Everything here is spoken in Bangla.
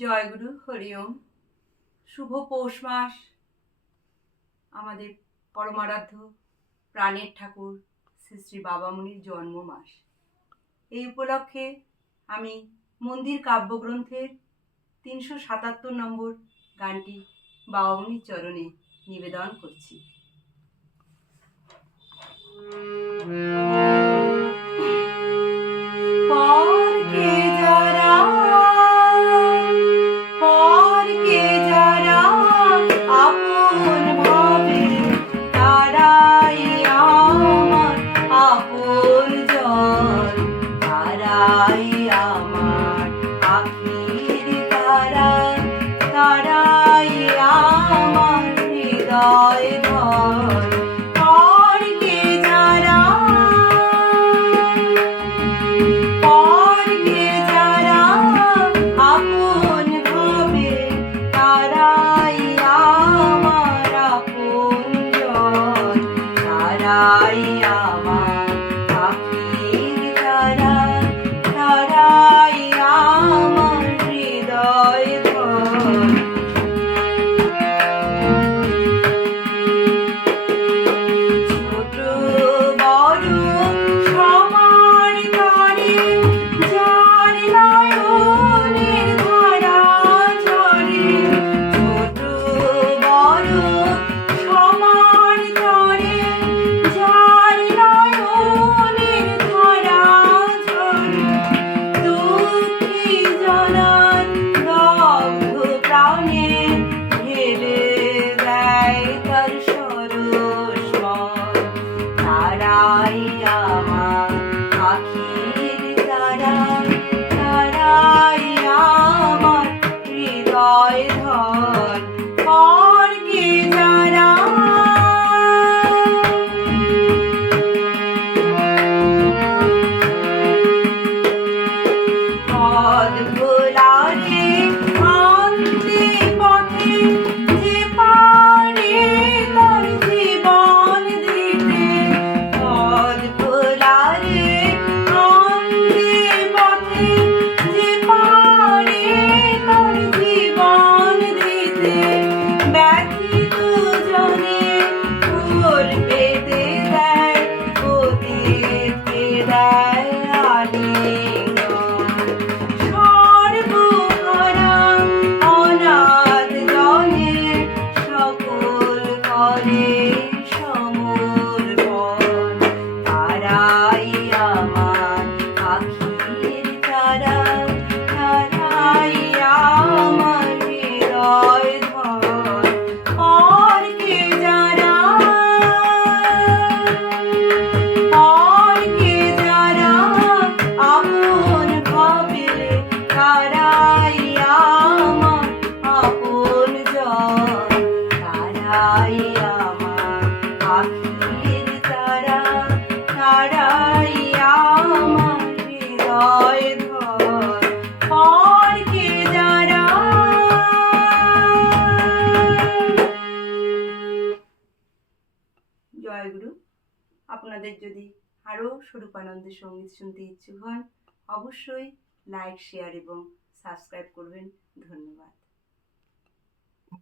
জয়গুরু হরিওম। শুভ পৌষ মাস, আমাদের পরমারাধ্য প্রাণের ঠাকুর শ্রী শ্রী বাবামণির জন্ম মাস। এই উপলক্ষে আমি মন্দির কাব্যগ্রন্থের 377 নম্বর গানটি বাবামণির চরণে নিবেদন করছি। তারাই আমার হৃদয় ঘর, পরকে যারা আপন ভাবে, তারাই আমার আপনজন, তারাই আমার আখির তারা, তারাই আমার হৃদয় ঘর। তারাই আমার আখির তারা, তারাই আমার হৃদয় ধর, পরকে যারা পদ ভোলারে আনতে পথে, যে পারে তার জীবন দিতে। পদ ভোলারে আনতে পথে, যে পারে তার জীবন দিতে। ব্যথিত জনে ঘোর পেতে দেয়, অতীতকে দেয় আলিঙ্গন। সর্বহারা অনাথ জনে সকল করে সমর্পণ, তারাই আমার আখির তারা, তারাই আমার হৃদয় ধর, পরকে যারা আপন ভাবে, তারাই আমার আপনজন, তারাই আমার আখির তারা, তারাই আমার হৃদয় ধর, পরকে যারা। জয়গুরু। আপনাদের যদি আরও স্বরূপানন্দের সঙ্গীত শুনতে ইচ্ছুক হন, অবশ্যই লাইক, শেয়ার এবং সাবস্ক্রাইব করবেন। ধন্যবাদ।